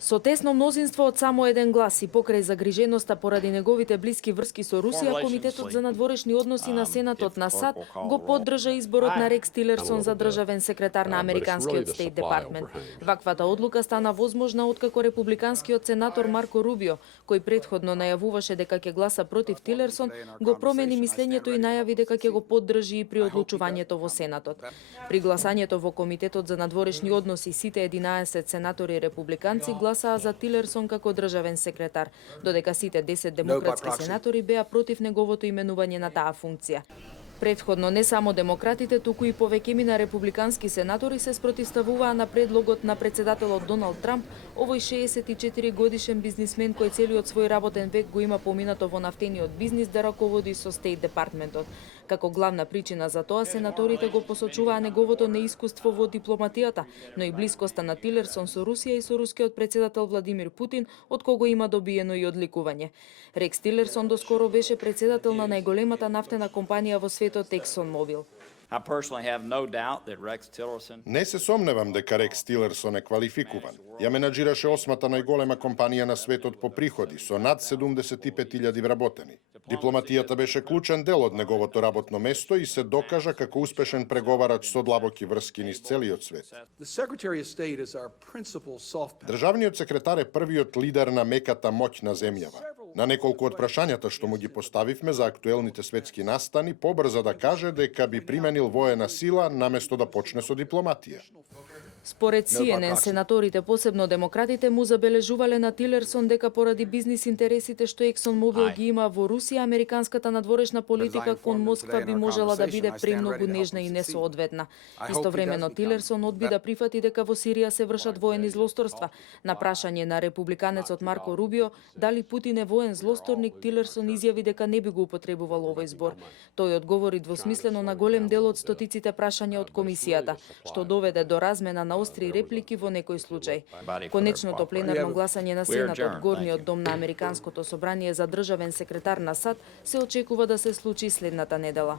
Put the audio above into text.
Со тесно мнозинство од само еден глас и покрај загриженоста поради неговите блиски врски со Русија, Комитетот за надворешни односи на Сенатот на САД го поддржа изборот на Рекс Тилерсон за државен секретар на Американскиот Стейт Департмент. Ваквата одлука стана возможна откако републиканскиот сенатор Марко Рубио, кој претходно најавуваше дека ќе гласа против Тилерсон, го промени мислењето и најави дека ќе го поддржи и при одлучувањето во Сенатот. При гласањето во Комитетот за надворешни односи сите 11 сенатори републиканци гласаа за Тилерсон како државен секретар, додека сите 10 демократски сенатори беа против неговото именување на таа функција. Претходно не само демократите, туку и повеќемина републикански сенатори се спротивставуваа на предлогот на председателот Доналд Трамп, овој 64 годишен бизнисмен кој целиот свој работен век го има поминато во нафтениот бизнис да раководи со Стейт Департментот. Како главна причина за тоа, сенаторите го посочуваа неговото неискуство во дипломатијата, но и блискоста на Тилерсон со Русија и со рускиот председател Владимир Путин, од кого има добиено и одликување. Рекс Тилерсон доскоро беше председател на најголемата нафтена компанија во светот ExxonMobil. Не се сомневам дека Рекс Тилерсон е квалификуван. Ја менаџираше 8-та најголема компанија на светот по приходи со над 75.000 вработени. Дипломатијата беше клучен дел од неговото работно место и се докажа како успешен преговарач со длабоки врски низ целиот свет. Државниот секретар е првиот лидер на меката моќ на земјава. На неколку од прашањата што му ги поставивме за актуелните светски настани, побрза да каже дека би применил воена сила наместо да почне со дипломатија. Според CNN, сенаторите, посебно демократите, му забележувале на Тилерсон дека поради бизнис интересите што ExxonMobil ги има во Русија, американската надворешна политика кон Москва би можела да биде премногу нежна и несоодветна. Истовремено Тилерсон одби да прифати дека во Сирија се вршат воени злосторства. На прашање на републиканецот Марко Рубио дали Путин е воен злосторник, Тилерсон изјави дека не би го употребувал овој збор. Тој одговори двосмислено на голем дел од стотиците прашања од комисијата, што доведе до размена на остри реплики во некој случај. Конечното пленарно гласање на Сенатот, горниот дом на Американското собрание за државен секретар на САД, се очекува да се случи следната недела.